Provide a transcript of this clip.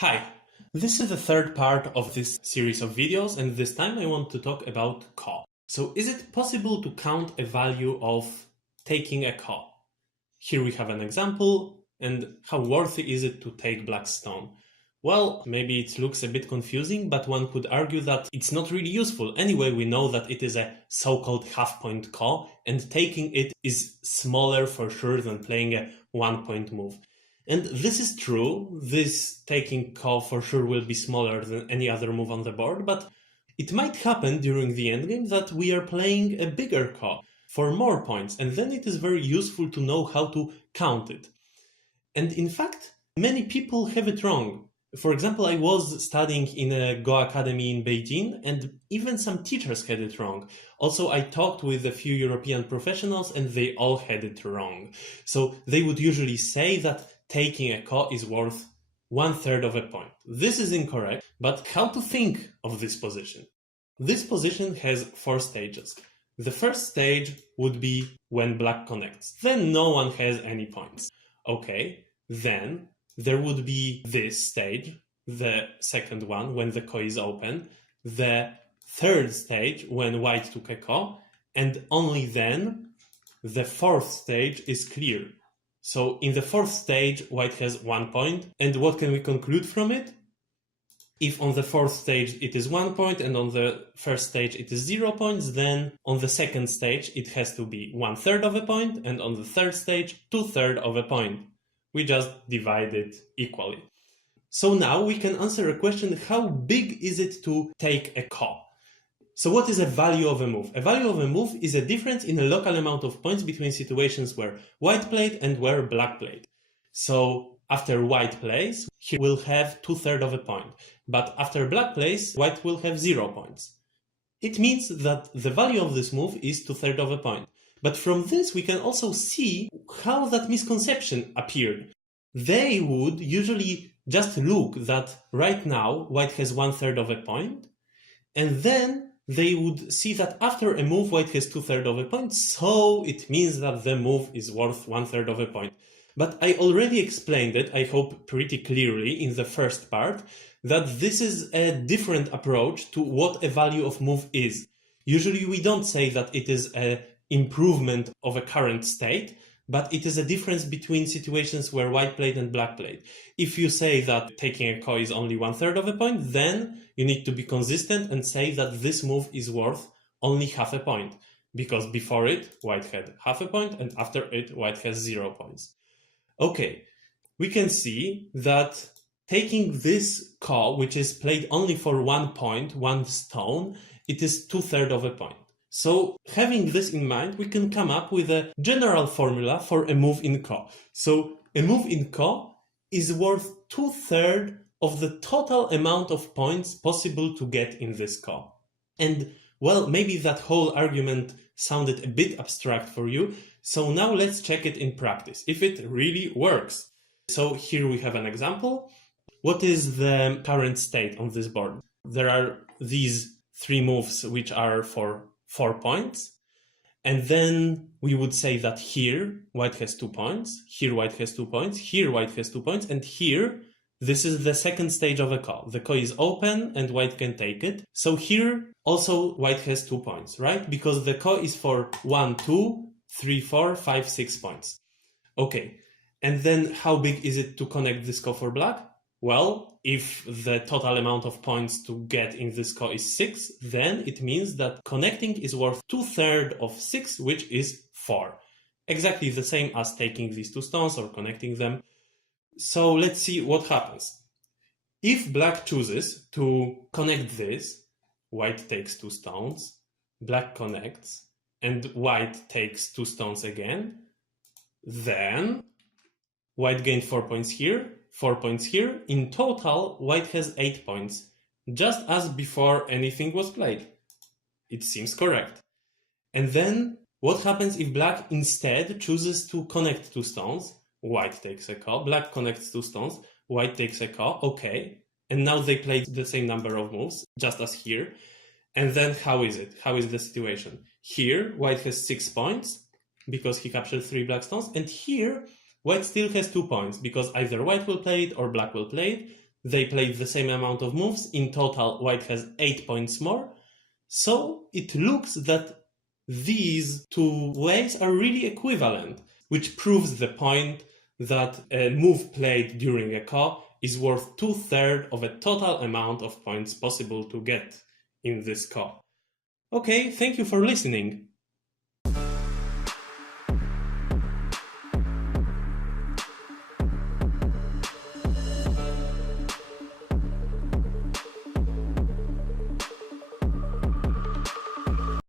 Hi, this is the third part of this series of videos, and this time I want to talk about call. So is it possible to count a value of taking a call? Here we have an example, and how worthy is it to take black stone? Well, maybe it looks a bit confusing, but one could argue that it's not really useful. Anyway, we know that it is a so-called half-point call, and taking it is smaller for sure than playing a one-point move. And this is true. This taking call for sure will be smaller than any other move on the board, but it might happen during the endgame that we are playing a bigger call for more points, and then it is very useful to know how to count it. And in fact, many people have it wrong. For example, I was studying in a Go Academy in Beijing, and even some teachers had it wrong. Also, I talked with a few European professionals, and they all had it wrong. So they would usually say that taking a call is worth 1/3 of a point. This is incorrect, but how to think of this position? This position has 4 stages. The first stage would be when black connects. Then no one has any points. Okay, then there would be this stage, the second one, when the call is open, the third stage, when white took a call, and only then the fourth stage is clear. So in the fourth stage, white has 1 point, and what can we conclude from it? If on the fourth stage it is 1 point, and on the first stage it is 0 points, then on the second stage it has to be 1/3 of a point, and on the third stage 2/3 of a point. We just divide it equally. So now we can answer a question: how big is it to take a call? So what is a value of a move? A value of a move is a difference in a local amount of points between situations where white played and where black played. So after white plays, he will have 2/3 of a point. But after black plays, white will have 0 points. It means that the value of this move is 2/3 of a point. But from this, we can also see how that misconception appeared. They would usually just look that right now, white has 1/3 of a point, and then they would see that after a move, white has 2/3 of a point, so it means that the move is worth 1/3 of a point. But I already explained it, I hope pretty clearly in the first part, that this is a different approach to what a value of move is. Usually we don't say that it is an improvement of a current state, but it is a difference between situations where white played and black played. If you say that taking a call is only 1/3 of a point, then you need to be consistent and say that this move is worth only half a point, because before it, white had half a point, and after it, white has 0 points. Okay, we can see that taking this call, which is played only for 1 point, 1 stone, it is 2/3 of a point. So having this in mind, we can come up with a general formula for a move in call. So a move in call is worth 2/3 of the total amount of points possible to get in this call. And well, maybe that whole argument sounded a bit abstract for you. So now let's check it in practice, if it really works. So here we have an example. What is the current state on this board? There are these 3 moves which are for 4 points. And then we would say that here white has 2 points, here white has 2 points, here white has 2 points, and here this is the second stage of a call. The call is open and white can take it. So here also white has 2 points, right? Because the call is for 1, 2, 3, 4, 5, 6 points. Okay, and then how big is it to connect this call for black? Well, if the total amount of points to get in this call is 6, then it means that connecting is worth 2/3 of 6, which is 4. Exactly the same as taking these 2 stones or connecting them. So let's see what happens. If black chooses to connect this, white takes 2 stones, black connects, and white takes 2 stones again, then white gained 4 points here, 4 points here. In total, white has 8 points, just as before anything was played. It seems correct. And then what happens if black instead chooses to connect 2 stones? White takes a call, black connects 2 stones, white takes a call, okay. And now they played the same number of moves, just as here. And then how is it? How is the situation? Here, white has 6 points, because he captured 3 black stones, and here, white still has 2 points, because either white will play it or black will play it. they played the same amount of moves. In total, white has 8 points more. So it looks that these two ways are really equivalent, which proves the point that a move played during a ko is worth 2/3 of a total amount of points possible to get in this ko. Okay, thank you for listening.